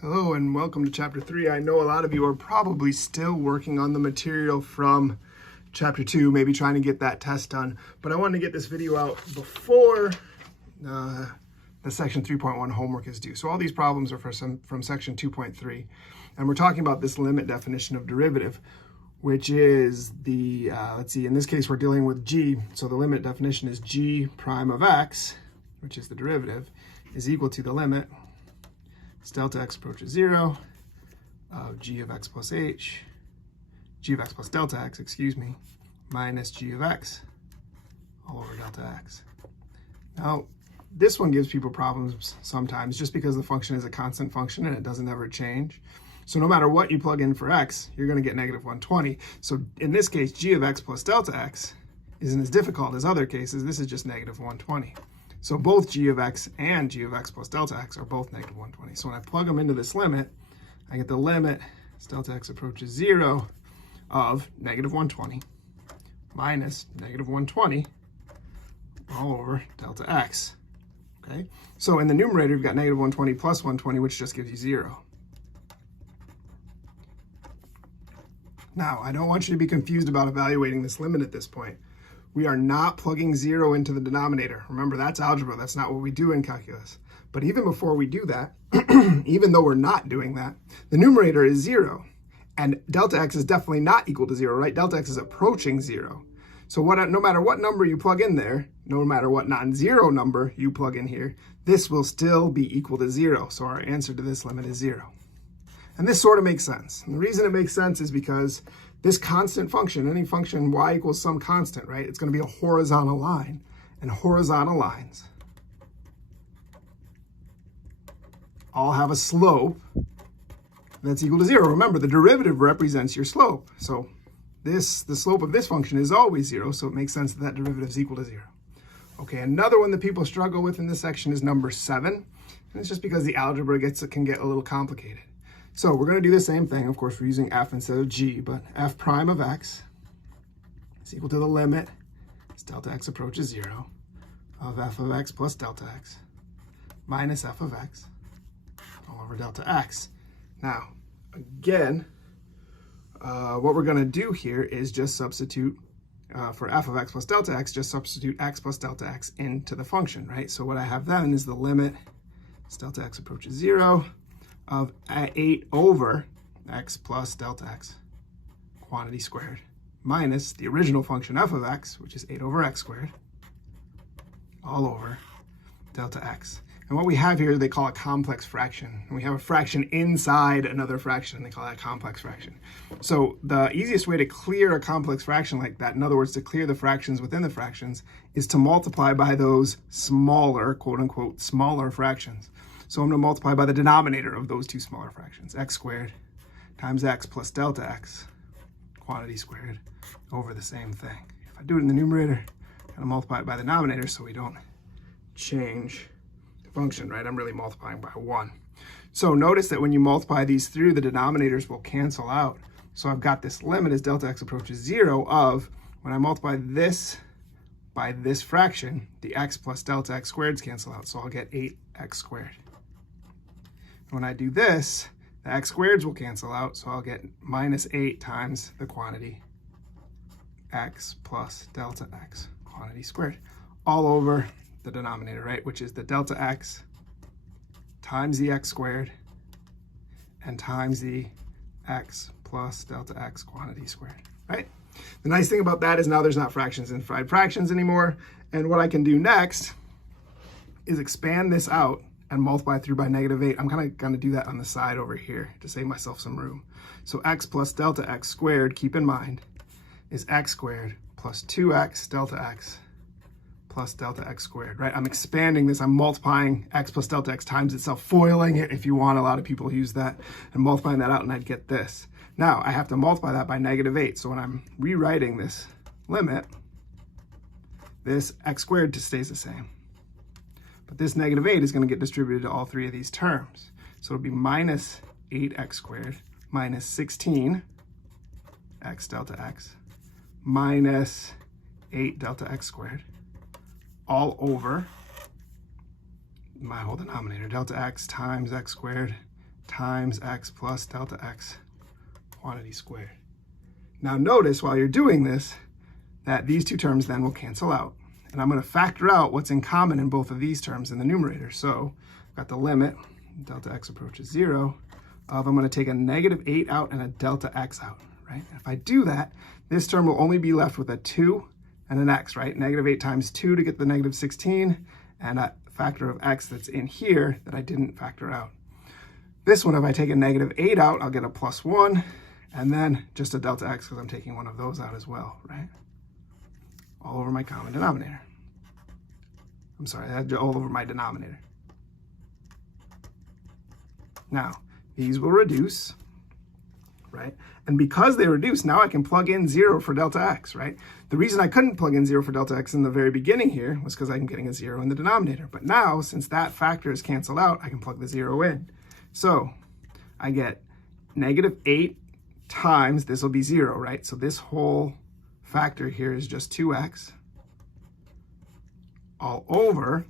Hello and welcome to Chapter 3. I know a lot of you are probably still working on the material from Chapter 2, maybe trying to get that test done, but I wanted to get this video out before the Section 3.1 homework is due. So all these problems are from Section 2.3, and we're talking about this limit definition of derivative, which is the, let's see, in this case we're dealing with g, so the limit definition is g prime of x, which is the derivative, is equal to the limit as delta x approaches 0 of g of x plus h, g of x plus delta x, excuse me, minus g of x all over delta x. Now, this one gives people problems sometimes just because the function is a constant function and it doesn't ever change. So no matter what you plug in for x, you're going to get negative 120. So in this case, g of x plus delta x isn't as difficult as other cases. This is just negative 120. So both g of x and g of x plus delta x are both negative 120. So when I plug them into this limit, I get the limit as delta x approaches 0 of negative 120 minus negative 120 all over delta x. Okay, so in the numerator, you've got negative 120 plus 120, which just gives you 0. Now, I don't want you to be confused about evaluating this limit at this point. We are not plugging 0 into the denominator. Remember, that's algebra. That's not what we do in calculus. But even before we do that, even though we're not doing that, the numerator is 0. And delta x is definitely not equal to 0, right? Delta x is approaching 0. So no matter what number you plug in there, no matter what non-zero number you plug in here, this will still be equal to 0. So our answer to this limit is 0. And this sort of makes sense. And the reason it makes sense is because this constant function, any function y equals some constant, right? It's going to be a horizontal line. And horizontal lines all have a slope that's equal to 0. Remember, the derivative represents your slope. So the slope of this function is always 0, so it makes sense that that derivative is equal to 0. Okay, another one that people struggle with in this section is number 7. And it's just because the algebra can get a little complicated. So we're going to do the same thing. Of course, we're using f instead of g, but f prime of x is equal to the limit as delta x approaches 0 of f of x plus delta x minus f of x all over delta x. Now, again, what we're going to do here is just substitute for f of x plus delta x, just substitute x plus delta x into the function, right? So what I have then is the limit as delta x approaches 0 of 8 over x plus delta x quantity squared minus the original function f of x, which is 8 over x squared, all over delta x. And what we have here, they call a complex fraction. And we have a fraction inside another fraction. They call that a complex fraction. So the easiest way to clear a complex fraction like that, in other words, to clear the fractions within the fractions, is to multiply by those smaller, quote unquote, smaller fractions. So I'm going to multiply by the denominator of those two smaller fractions, x squared times x plus delta x, quantity squared, over the same thing. If I do it in the numerator, I'm going to multiply it by the denominator so we don't change the function, right? I'm really multiplying by 1. So notice that when you multiply these through, the denominators will cancel out. So I've got this limit as delta x approaches 0 of, when I multiply this by this fraction, the x plus delta x squareds cancel out. So I'll get 8x squared. When I do this, the x squareds will cancel out, so I'll get minus 8 times the quantity x plus delta x quantity squared all over the denominator, right, which is the delta x times the x squared and times the x plus delta x quantity squared, right? The nice thing about that is now there's not fractions inside fractions anymore, and what I can do next is expand this out and multiply through by negative 8. I'm kind of going to do that on the side over here to save myself some room. So x plus delta x squared, keep in mind, is x squared plus 2x delta x plus delta x squared, right? I'm expanding this. I'm multiplying x plus delta x times itself, foiling it if you want. A lot of people use that, and multiplying that out, and I'd get this. Now, I have to multiply that by negative 8. So when I'm rewriting this limit, this x squared just stays the same. But this negative 8 is going to get distributed to all three of these terms. So it'll be minus 8x squared minus 16x delta x minus 8 delta x squared all over my whole denominator, delta x times x squared times x plus delta x quantity squared. Now notice while you're doing this that these two terms then will cancel out. And I'm going to factor out what's in common in both of these terms in the numerator. So I've got the limit, delta x approaches 0, of I'm going to take a negative 8 out and a delta x out, right? If I do that, this term will only be left with a 2 and an x, right? Negative 8 times 2 to get the negative 16, and a factor of x that's in here that I didn't factor out. This one, if I take a negative 8 out, I'll get a plus 1, and then just a delta x because I'm taking one of those out as well, right? All over my common denominator. I'm sorry, all over my denominator. Now, these will reduce, right? And because they reduce, now I can plug in 0 for delta x, right? The reason I couldn't plug in 0 for delta x in the very beginning here was because I'm getting a 0 in the denominator. But now, since that factor is canceled out, I can plug the 0 in. So I get negative 8 times, this will be 0, right? So this whole factor here is just 2x all over.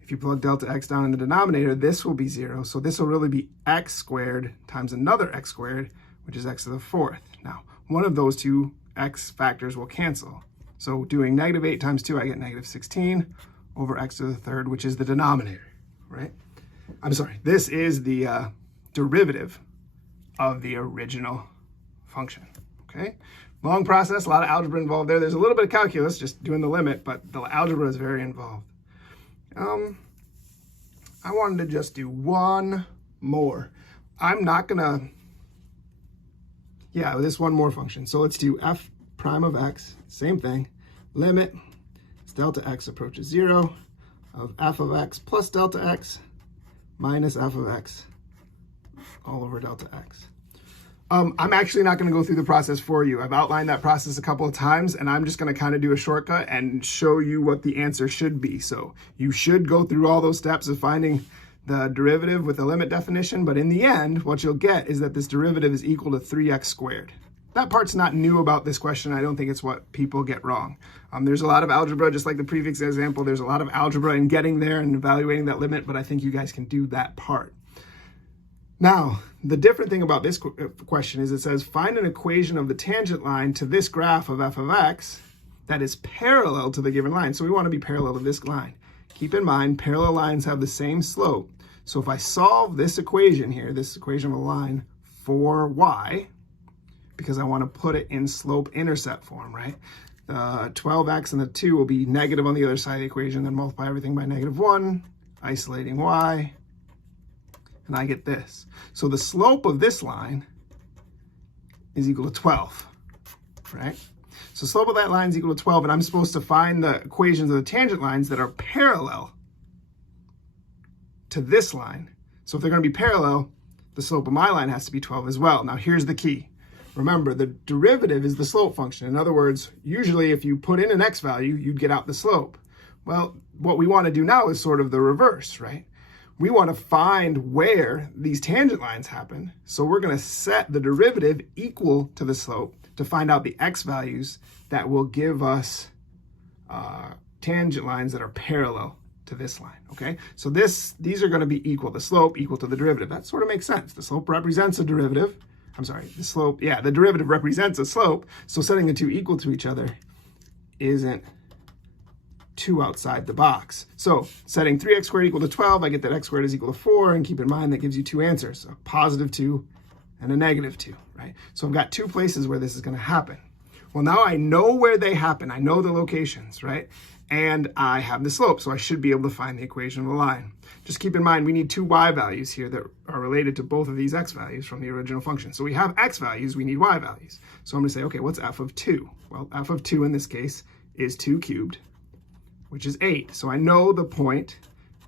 If you plug delta x down in the denominator, this will be 0. So this will really be x squared times another x squared, which is x to the 4th. Now, one of those two x factors will cancel. So doing negative 8 times 2, I get negative 16 over x to the 3rd, which is the denominator, right? I'm sorry, this is the derivative of the original function, okay? Long process, a lot of algebra involved there. There's a little bit of calculus, just doing the limit, but the algebra is very involved. I wanted to just do one more. I'm not gonna, this one more function. So let's do f prime of x, same thing. Limit, as delta x approaches 0, of f of x plus delta x minus f of x all over delta x. I'm actually not going to go through the process for you. I've outlined that process a couple of times, and I'm just going to kind of do a shortcut and show you what the answer should be. So you should go through all those steps of finding the derivative with the limit definition, but in the end, what you'll get is that this derivative is equal to 3x squared. That part's not new about this question. I don't think it's what people get wrong. There's a lot of algebra, just like the previous example. There's a lot of algebra in getting there and evaluating that limit, but I think you guys can do that part. Now, the different thing about this question is it says, find an equation of the tangent line to this graph of f of x that is parallel to the given line. So we want to be parallel to this line. Keep in mind, parallel lines have the same slope. So if I solve this equation here, this equation of a line for y, because I want to put it in slope-intercept form, right? 12x and the 2 will be negative on the other side of the equation, then multiply everything by -1, isolating y, and I get this. So the slope of this line is equal to 12, right? So slope of that line is equal to 12, and I'm supposed to find the equations of the tangent lines that are parallel to this line. So if they're going to be parallel, the slope of my line has to be 12 as well. Now here's the key. Remember, the derivative is the slope function. In other words, usually if you put in an x value, you'd get out the slope. Well, what we want to do now is sort of the reverse, right? We want to find where these tangent lines happen. So we're going to set the derivative equal to the slope to find out the x values that will give us tangent lines that are parallel to this line, okay? So these are going to be equal, the slope equal to the derivative. That sort of makes sense. The slope represents a derivative. I'm sorry, the derivative represents a slope. So setting the two equal to each other isn't too outside the box. So setting 3x squared equal to 12, I get that x squared is equal to 4, and keep in mind that gives you two answers, a positive 2 and a negative 2, right? So I've got two places where this is going to happen. Well, now I know where they happen. I know the locations, right? And I have the slope, so I should be able to find the equation of the line. Just keep in mind, we need two y values here that are related to both of these x values from the original function. So we have x values, we need y values. So I'm going to say, okay, what's f of 2? Well, f of 2 in this case is 2 cubed, which is 8. So I know the point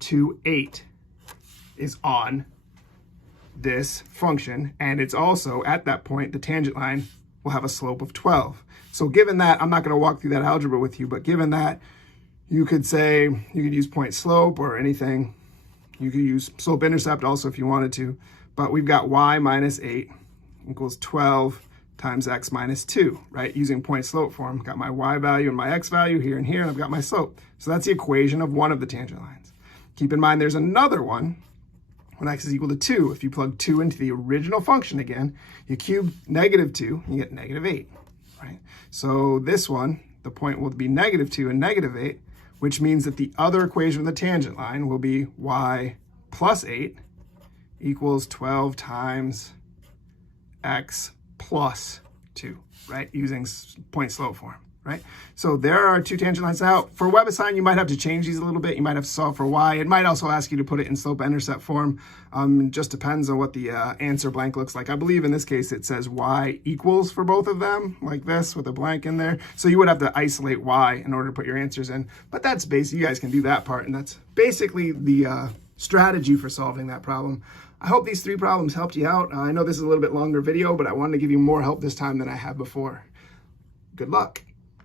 2, 8 is on this function, and it's also, at that point, the tangent line will have a slope of 12. So given that, I'm not going to walk through that algebra with you, but given that, you could say, you could use point slope or anything. You could use slope intercept also if you wanted to, but we've got y minus 8 equals 12 times x minus 2, right? Using point slope form, got my y value and my x value here and here, and I've got my slope. So that's the equation of one of the tangent lines. Keep in mind there's another one when x is equal to 2. If you plug 2 into the original function again, you cube -2, you get -8, right? So this one, the point will be -2 and -8, which means that the other equation of the tangent line will be y plus 8 equals 12 times x plus 2, right? Using point slope form, right? So there are two tangent lines. Now, for WebAssign, you might have to change these a little bit. You might have to solve for y. It might also ask you to put it in slope-intercept form. It just depends on what the answer blank looks like. I believe in this case it says y equals for both of them, like this, with a blank in there. So you would have to isolate y in order to put your answers in. But that's basic. You guys can do that part, and that's basically the strategy for solving that problem. I hope these 3 problems helped you out. I know this is a little bit longer video, but I wanted to give you more help this time than I have before. Good luck.